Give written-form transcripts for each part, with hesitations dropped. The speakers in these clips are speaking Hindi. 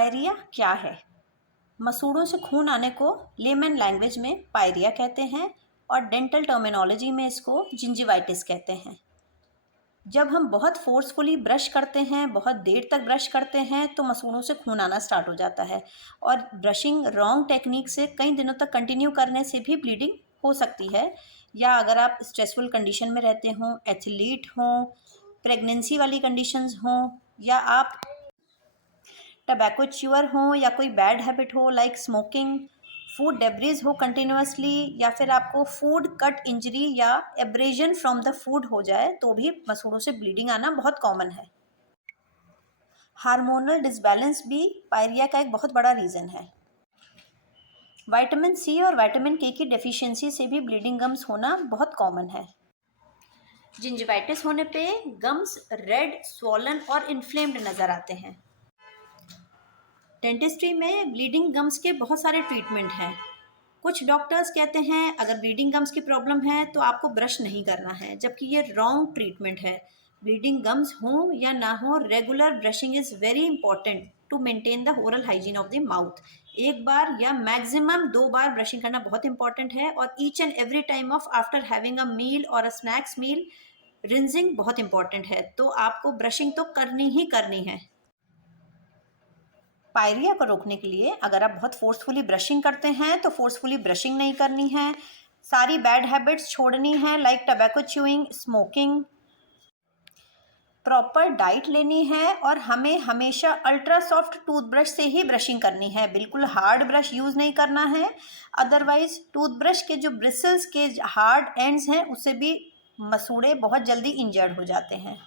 पायरिया क्या है? मसूड़ों से खून आने को लेमन लैंग्वेज में पायरिया कहते हैं और डेंटल टर्मिनोलॉजी में इसको जिंजिवाइटिस कहते हैं। जब हम बहुत फोर्सफुली ब्रश करते हैं, बहुत देर तक ब्रश करते हैं तो मसूड़ों से खून आना स्टार्ट हो जाता है और ब्रशिंग रॉन्ग टेक्निक से कई दिनों तक कंटिन्यू करने से भी ब्लीडिंग हो सकती है। या अगर आप स्ट्रेसफुल कंडीशन में रहते हों, एथलीट हों, प्रेगनेंसी वाली कंडीशंस हों, या आप टबैको च्यूअर हो, या कोई बैड हैबिट हो लाइक स्मोकिंग, फूड डेब्रीज हो कंटिन्यूसली, या फिर आपको फूड कट इंजरी या एब्रेजन फ्रॉम द फूड हो जाए तो भी मसूड़ों से ब्लीडिंग आना बहुत कॉमन है। हार्मोनल डिसबैलेंस भी पायरिया का एक बहुत बड़ा रीज़न है। विटामिन सी और विटामिन के की डेफिशिएंसी से भी ब्लीडिंग गम्स होना बहुत कॉमन है। जिंजिवाइटिस होने पे गम्स रेड, स्वॉलन और इन्फ्लेम्ड नज़र आते हैं। डेंटिस्ट्री में ब्लीडिंग गम्स के बहुत सारे ट्रीटमेंट हैं। कुछ डॉक्टर्स कहते हैं अगर ब्लीडिंग गम्स की प्रॉब्लम है तो आपको ब्रश नहीं करना है, जबकि ये रॉन्ग ट्रीटमेंट है। ब्लीडिंग गम्स हो या ना हो, regular brushing is very important to maintain the oral hygiene of the mouth. एक बार या मैक्सिमम 2 बार ब्रशिंग करना बहुत इंपॉर्टेंट है, और each and every time of after having a meal और अ स्नैक्स मील रिंजिंग बहुत इंपॉर्टेंट है। तो आपको ब्रशिंग तो करनी ही करनी है। पायरिया को रोकने के लिए अगर आप बहुत फोर्सफुली ब्रशिंग करते हैं तो फोर्सफुली ब्रशिंग नहीं करनी है। सारी बैड हैबिट्स छोड़नी है like tobacco chewing, smoking. Proper diet लेनी है और हमें हमेशा अल्ट्रा सॉफ्ट टूथब्रश से ही ब्रशिंग करनी है, बिल्कुल हार्ड ब्रश यूज़ नहीं करना है। अदरवाइज टूथब्रश के जो ब्रिसल्स के हार्ड एंड्स हैं उससे भी मसूड़े बहुत जल्दी इंजर्ड हो जाते हैं।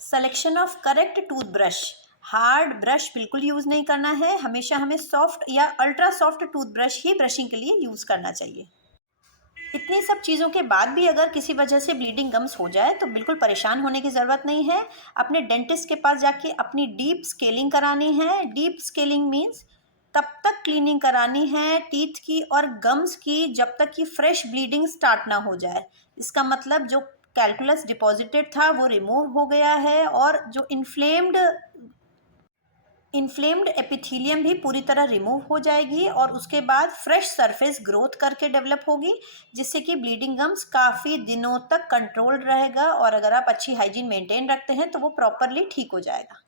Selection of correct toothbrush, hard brush बिल्कुल यूज़ नहीं करना है, हमेशा हमें सॉफ्ट या अल्ट्रा सॉफ्ट टूथब्रश ही ब्रशिंग के लिए यूज़ करना चाहिए। इतनी सब चीज़ों के बाद भी अगर किसी वजह से ब्लीडिंग गम्स हो जाए तो बिल्कुल परेशान होने की ज़रूरत नहीं है। अपने डेंटिस्ट के पास जाके अपनी डीप स्केलिंग करानी है। डीप स्केलिंग मीन्स तब तक क्लीनिंग करानी है टीथ की और गम्स की जब तक कि फ्रेश ब्लीडिंग स्टार्ट ना हो जाए। इसका मतलब जो कैलकुलस डिपॉजिटेड था वो रिमूव हो गया है और जो इन्फ्लेम्ड एपिथेलियम भी पूरी तरह रिमूव हो जाएगी और उसके बाद फ्रेश सरफेस ग्रोथ करके डेवलप होगी, जिससे कि ब्लीडिंग गम्स काफ़ी दिनों तक कंट्रोल्ड रहेगा और अगर आप अच्छी हाइजीन मेंटेन रखते हैं तो वो प्रॉपरली ठीक हो जाएगा।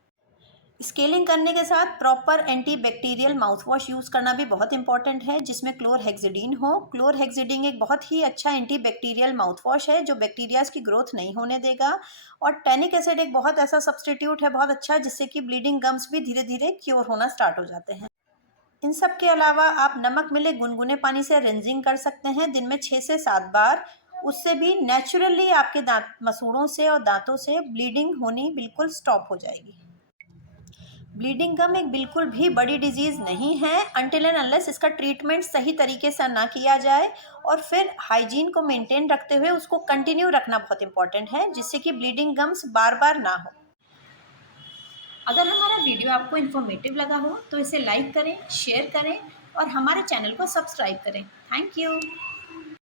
स्केलिंग करने के साथ proper antibacterial mouth wash use करना भी बहुत इंपॉर्टेंट है, जिसमें क्लोरहेक्सिडिन हो। क्लोरहेक्सिडिन एक बहुत ही अच्छा एंटीबैक्टीरियल माउथ वॉश है जो बैक्टीरियाज की ग्रोथ नहीं होने देगा, और टैनिक एसिड एक बहुत ऐसा सब्सटीट्यूट है बहुत अच्छा, जिससे कि ब्लीडिंग गम्स भी धीरे धीरे क्योर होना स्टार्ट हो जाते हैं। इन सब के अलावा आप नमक मिले गुनगुने पानी से रिंजिंग कर सकते हैं दिन में 6 से 7 बार। उससे भी नेचुरली आपके दांत, मसूड़ों से और दांतों से ब्लीडिंग होनी बिल्कुल स्टॉप हो जाएगी। ब्लीडिंग गम एक बिल्कुल भी बड़ी डिजीज़ नहीं है अनटिल एंड अनलेस इसका ट्रीटमेंट सही तरीके से ना किया जाए, और फिर हाइजीन को मेंटेन रखते हुए उसको कंटिन्यू रखना बहुत इंपॉर्टेंट है, जिससे कि ब्लीडिंग गम्स बार बार ना हो। अगर हमारा वीडियो आपको इन्फॉर्मेटिव लगा हो तो इसे लाइक करें, शेयर करें और हमारे चैनल को सब्सक्राइब करें। Thank you.